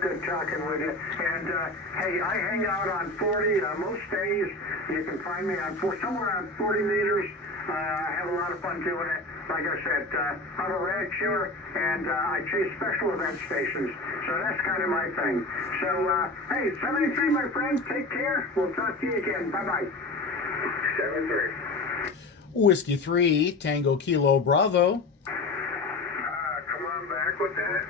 good talking with you. And, hey, I hang out on 40 most days. You can find me on somewhere on 40 meters. I have a lot of fun doing it. Like I said, I'm a rancher, and I chase special event stations. So that's kind of my thing. So, hey, 73, my friend, take care. We'll talk to you again. Bye-bye. 73. Whiskey 3, Tango Kilo Bravo. Come on back with that.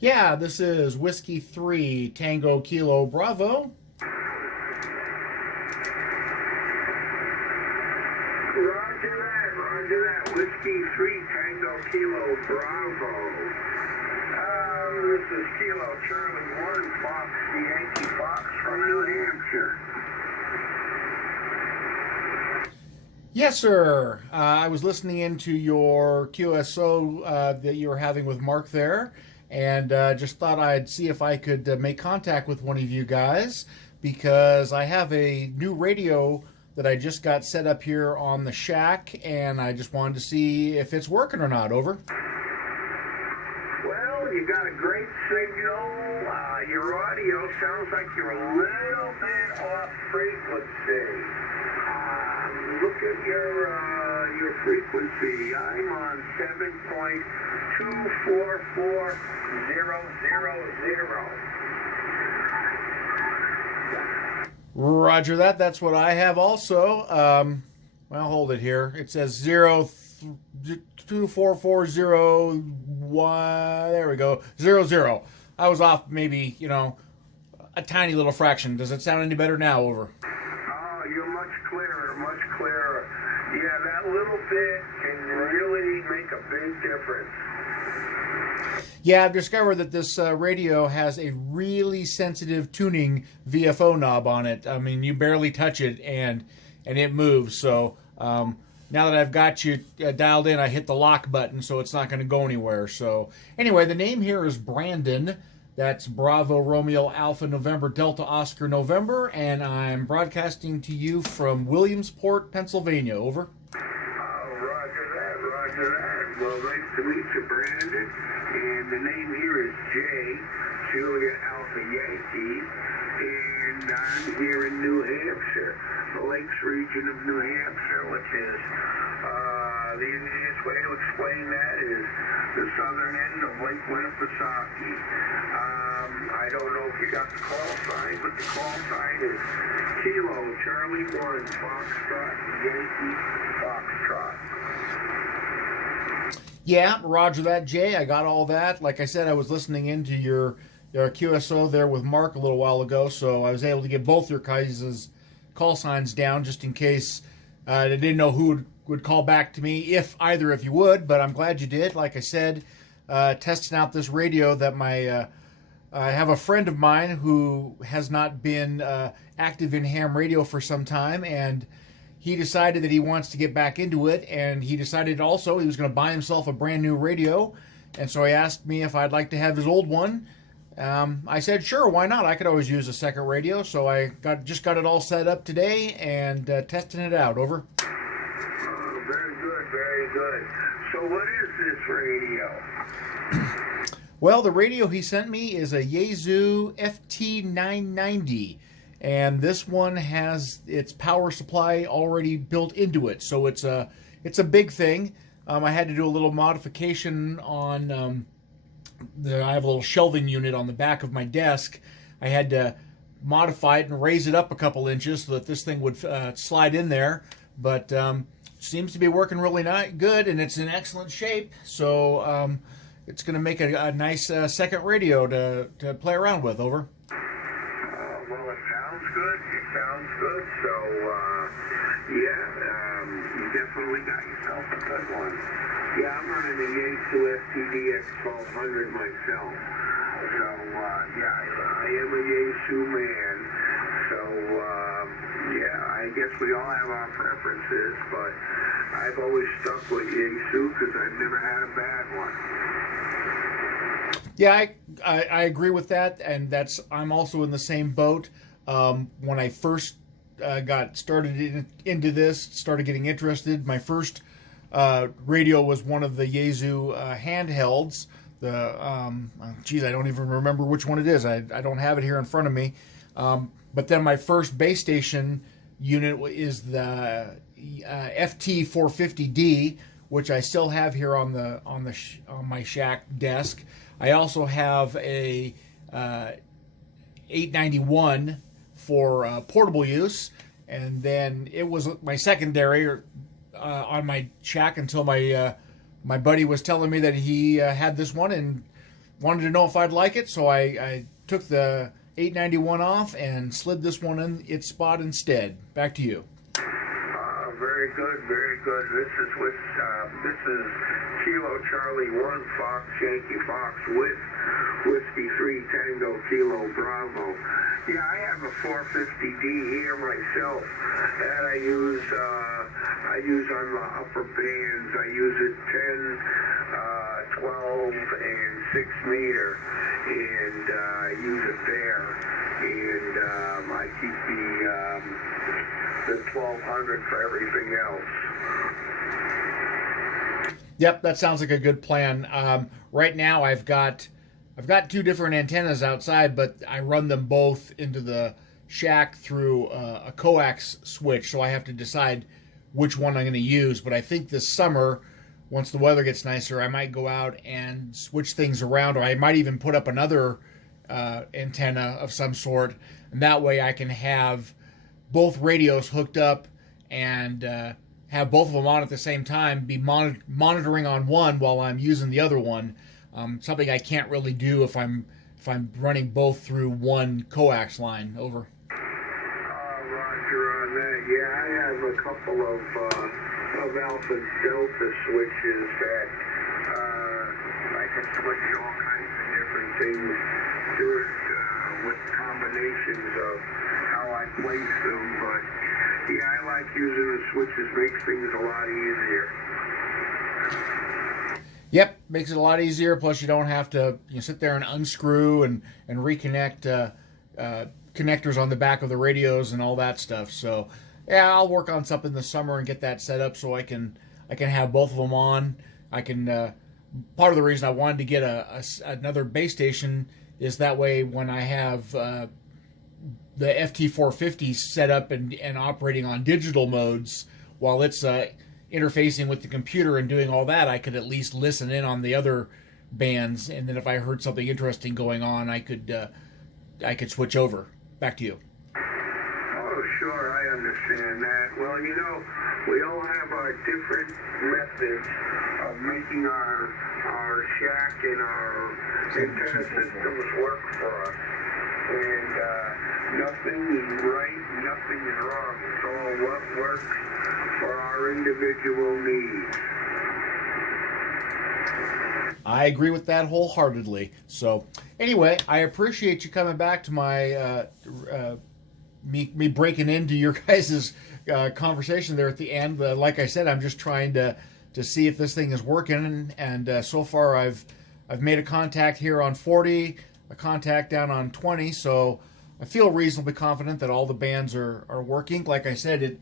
Yeah, this is Whiskey 3, Tango Kilo Bravo. Roger that. Whiskey 3, Tango Kilo Bravo. This is Kilo Charlie 1, Fox, the Yankee Fox from New Hampshire. Yes, sir. I was listening into your QSO that you were having with Mark there, and just thought I'd see if I could make contact with one of you guys, because I have a new radio that I just got set up here on the shack, and I just wanted to see if it's working or not. Over. Well, you got a great signal. Your audio sounds like you're a little bit off frequency. Look at your frequency. I'm on 7.244000. Roger that. That's what I have also. Well, hold it here. It says 24401. There we go. 00. I was off maybe, a tiny little fraction. Does it sound any better now? Over. Oh, you're much clearer, much clearer. Yeah, that little bit can really make a big difference. Yeah, I've discovered that this radio has a really sensitive tuning VFO knob on it. I mean, you barely touch it and it moves. So now that I've got you dialed in, I hit the lock button, so it's not going to go anywhere. So anyway, the name here is Brandon. That's Bravo Romeo Alpha November Delta Oscar November, and I'm broadcasting to you from Williamsport, Pennsylvania. Over. Roger that. Well, nice to meet you, Brandon. And the name here is Jay, Julia Alpha Yankee, and I'm here in New Hampshire, the Lakes region of New Hampshire, which is, the easiest way to explain that is the southern end of Lake Winnipesaukee. I don't know if you got the call sign, but the call sign is Kilo Charlie 1, Foxtrot, Yankee, Foxtrot. Yeah, roger that, Jay. I got all that. Like I said, I was listening into your QSO there with Mark a little while ago, so I was able to get both your guys' call signs down just in case I didn't know who would call back to me, if either of you would, but I'm glad you did. Like I said, testing out this radio that I have a friend of mine who has not been active in ham radio for some time, and he decided that he wants to get back into it, and he decided also he was going to buy himself a brand new radio, and so he asked me if I'd like to have his old one. I said, sure, why not? I could always use a second radio, so I just got it all set up today and testing it out. Over. Very good. So what is this radio? Well, the radio he sent me is a Yaesu FT-990. And this one has its power supply already built into it, so it's a big thing. I had to do a little modification on I have a little shelving unit on the back of my desk. I had to modify it and raise it up a couple inches so that this thing would slide in there. But seems to be working really good, and it's in excellent shape. So it's going to make a nice second radio to play around with. Over. Sounds good. So, you definitely got yourself a good one. Yeah, I'm running the Yaesu FT-990 myself. So, I am a Yaesu man. So, I guess we all have our preferences, but I've always stuck with Yaesu because I've never had a bad one. Yeah, I agree with that, and I'm also in the same boat. When I first got started into this, started getting interested, my first radio was one of the Yaesu handhelds, geez, I don't even remember which one it is. I don't have it here in front of me. But then my first base station unit is the FT-450D, which I still have here on my shack desk. I also have a 891 for portable use, and then it was my secondary on my shack until my buddy was telling me that he had this one and wanted to know if I'd like it, so I took the 891 off and slid this one in its spot instead. Back to you. Very good, very good. This is Kilo Charlie 1 Fox Yankee Fox with Whiskey 3 Tango Kilo Bravo. Yeah, I have a 450D here myself, and I use on the upper bands. I use it 10, 12, and 6 meter, and I use it there. And I keep the 1200 for everything else. Yep, that sounds like a good plan. Right now, I've got 2 different antennas outside, but I run them both into the shack through a coax switch, so I have to decide which one I'm going to use. But I think this summer, once the weather gets nicer, I might go out and switch things around, or I might even put up another antenna of some sort, and that way I can have both radios hooked up and have both of them on at the same time, be monitoring on one while I'm using the other one. Something I can't really do if I'm running both through one coax line. Over. Roger on that. Yeah, I have a couple of alpha delta switches that I can switch all kinds of different things to it with combinations of how I place them. But yeah, I like using the switches. Makes things a lot easier. Yep, makes it a lot easier. Plus, you don't have to sit there and unscrew and reconnect connectors on the back of the radios and all that stuff. So, yeah, I'll work on something this summer and get that set up so I can have both of them on. I can. Part of the reason I wanted to get another base station is that way when I have the FT-450 set up and operating on digital modes while it's interfacing with the computer and doing all that, I could at least listen in on the other bands, and then if I heard something interesting going on, I could switch over. Back to you. Oh, sure, I understand that. Well, we all have our different methods of making our shack and our antenna systems work for us. And nothing is right, nothing is wrong. It's all what works for our individual needs. I agree with that wholeheartedly. So, anyway, I appreciate you coming back to my me breaking into your guys' conversation there at the end. Like I said, I'm just trying to see if this thing is working, and so far I've made a contact here on 40, a contact down on 20, so I feel reasonably confident that all the bands are working. Like I said, it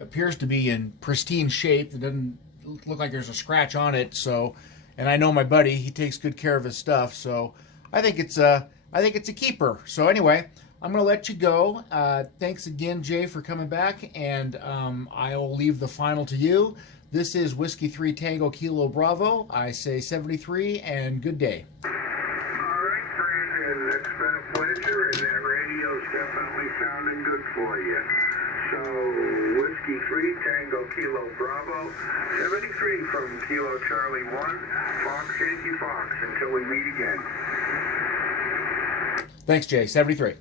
appears to be in pristine shape. It doesn't look like there's a scratch on it. So, and I know my buddy, he takes good care of his stuff. So I think it's a keeper. So anyway, I'm going to let you go. Thanks again, Jay, for coming back, and I'll leave the final to you. This is Whiskey 3 Tango Kilo Bravo. I say 73, and good day. All right, Brandon, it's been a pleasure, and that radio's definitely sounding good for you. So, Whiskey 3 Tango Kilo Bravo, 73 from Kilo Charlie 1, Fox Yankee Fox, until we meet again. Thanks, Jay. 73.